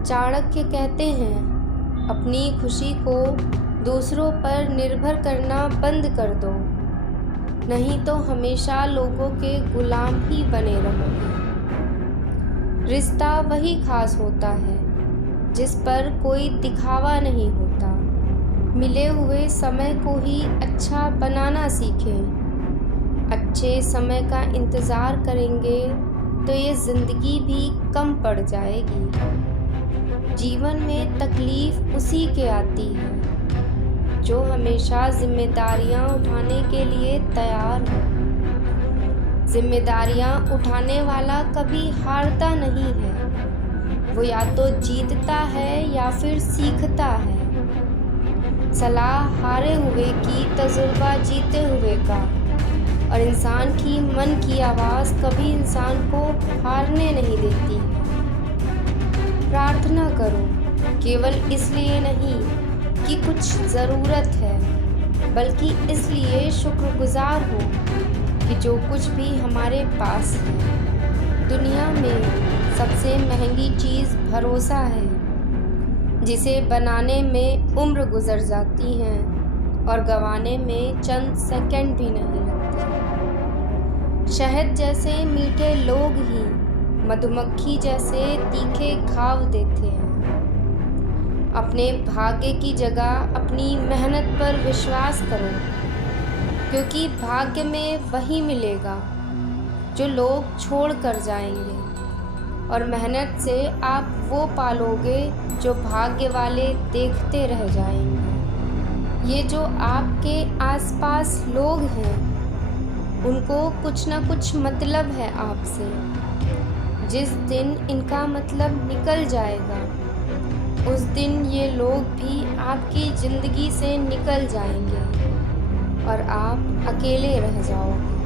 चाणक्य कहते हैं, अपनी खुशी को दूसरों पर निर्भर करना बंद कर दो, नहीं तो हमेशा लोगों के गुलाम ही बने रहोगे। रिश्ता वही खास होता है जिस पर कोई दिखावा नहीं होता। मिले हुए समय को ही अच्छा बनाना सीखें। अच्छे समय का इंतज़ार करेंगे तो ये ज़िंदगी भी कम पड़ जाएगी। जीवन में तकलीफ़ उसी के आती है जो हमेशा जिम्मेदारियां उठाने के लिए तैयार हो। जिम्मेदारियां उठाने वाला कभी हारता नहीं है, वो या तो जीतता है या फिर सीखता है। सलाह हारे हुए की, तजुर्बा जीते हुए का, और इंसान की मन की आवाज़ कभी इंसान को हारने नहीं देती है। प्रार्थना करो, केवल इसलिए नहीं कि कुछ ज़रूरत है, बल्कि इसलिए शुक्रगुजार हो कि जो कुछ भी हमारे पास है। दुनिया में सबसे महंगी चीज़ भरोसा है, जिसे बनाने में उम्र गुजर जाती है और गंवाने में चंद सेकंड भी नहीं लगते। शहद जैसे मीठे लोग ही मधुमक्खी जैसे तीखे घाव देते हैं। अपने भाग्य की जगह अपनी मेहनत पर विश्वास करो, क्योंकि भाग्य में वही मिलेगा जो लोग छोड़ कर जाएंगे, और मेहनत से आप वो पालोगे जो भाग्य वाले देखते रह जाएंगे। ये जो आपके आसपास लोग हैं, उनको कुछ ना कुछ मतलब है आपसे। जिस दिन इनका मतलब निकल जाएगा, उस दिन ये लोग भी आपकी ज़िंदगी से निकल जाएंगे और आप अकेले रह जाओगे।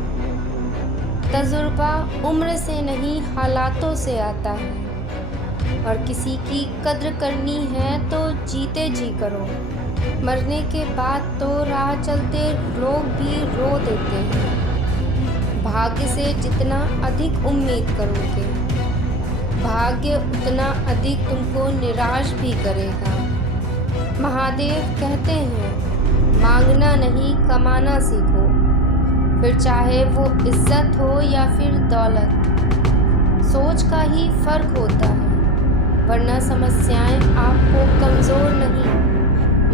तजुर्बा उम्र से नहीं, हालातों से आता है, और किसी की कद्र करनी है तो जीते जी करो। मरने के बाद तो राह चलते लोग भी रो देते हैं। भाग्य से जितना अधिक उम्मीद करोगे, भाग्य उतना अधिक तुमको निराश भी करेगा। महादेव कहते हैं, मांगना नहीं कमाना सीखो, फिर चाहे वो इज्जत हो या फिर दौलत। सोच का ही फर्क होता है, वरना समस्याएं आपको कमज़ोर नहीं,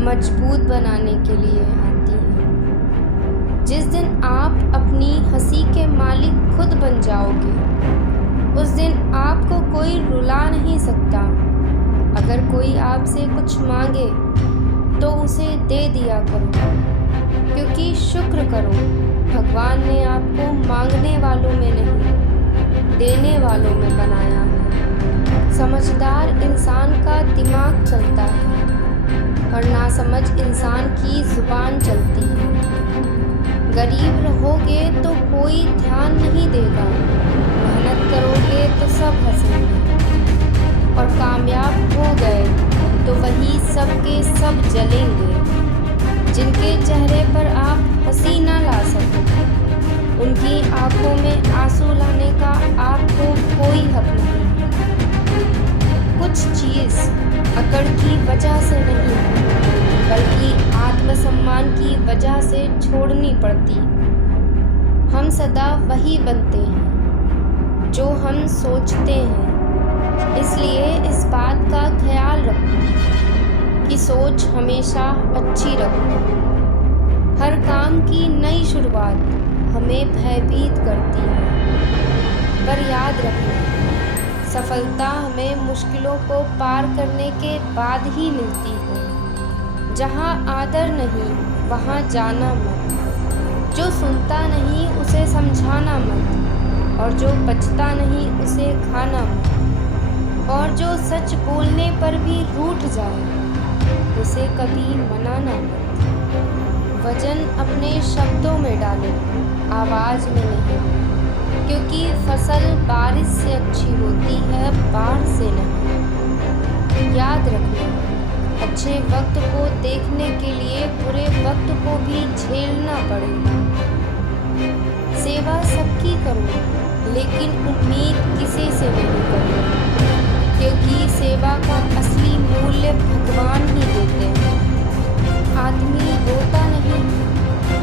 मजबूत बनाने के लिए आती हैं। जिस दिन आप अपनी हंसी के मालिक खुद बन जाओगे, उस दिन आपको कोई रुला नहीं सकता। अगर कोई आपसे कुछ मांगे तो उसे दे दिया करो, क्योंकि शुक्र करो, भगवान ने आपको मांगने वालों में नहीं, देने वालों में बनाया है। समझदार इंसान का दिमाग चलता है और नासमझ इंसान की ज़ुबान चलती है। गरीब रहोगे तो कोई ध्यान नहीं देगा, मेहनत करोगे तो सब हंसेंगे, और कामयाब हो गए तो वही सब के सब जलेंगे। जिनके चेहरे पर आप हंसी ना ला सको, उनकी आंखों में आंसू लाने का आपको कोई हक नहीं। कुछ चीज़ अकड़ की वजह से नहीं, बल्कि आत्मसम्मान की वजह से छोड़नी पड़ती। हम सदा वही बनते हैं जो हम सोचते हैं, इसलिए इस बात का ख्याल रखो कि सोच हमेशा अच्छी रखो। हर काम की नई शुरुआत हमें भयभीत करती है, पर याद रखना, सफलता हमें मुश्किलों को पार करने के बाद ही मिलती है। जहाँ आदर नहीं, वहाँ जाना मत। जो सुनता नहीं, उसे समझाना मत, और जो बचता नहीं, उसे खाना मत। और जो सच बोलने पर भी रूठ जाए, उसे कभी मनाना मत। वजन अपने शब्दों में डालो, आवाज़ में नहीं, क्योंकि फसल बारिश से अच्छी होती है, बाढ़ से नहीं। याद रखना, अच्छे वक्त को देखने के लिए बुरे वक्त को भी झेलना पड़ेगा। सेवा सबकी करो, लेकिन उम्मीद किसी से नहीं करो, क्योंकि सेवा का ये भगवान ही देते हैं। आदमी रोता नहीं,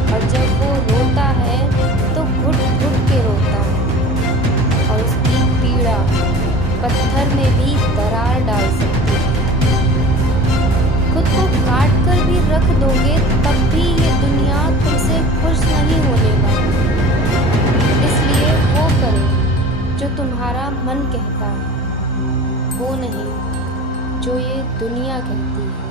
और जब वो रोता है तो घुट घुट के रोता है, और उसकी पीड़ा पत्थर में भी दरार डाल सकती है। खुद को काट कर भी रख दोगे तब भी ये दुनिया तुमसे खुश नहीं होने वाली। इसलिए वो करो जो तुम्हारा मन कहता है, वो नहीं जो ये दुनिया कहती है।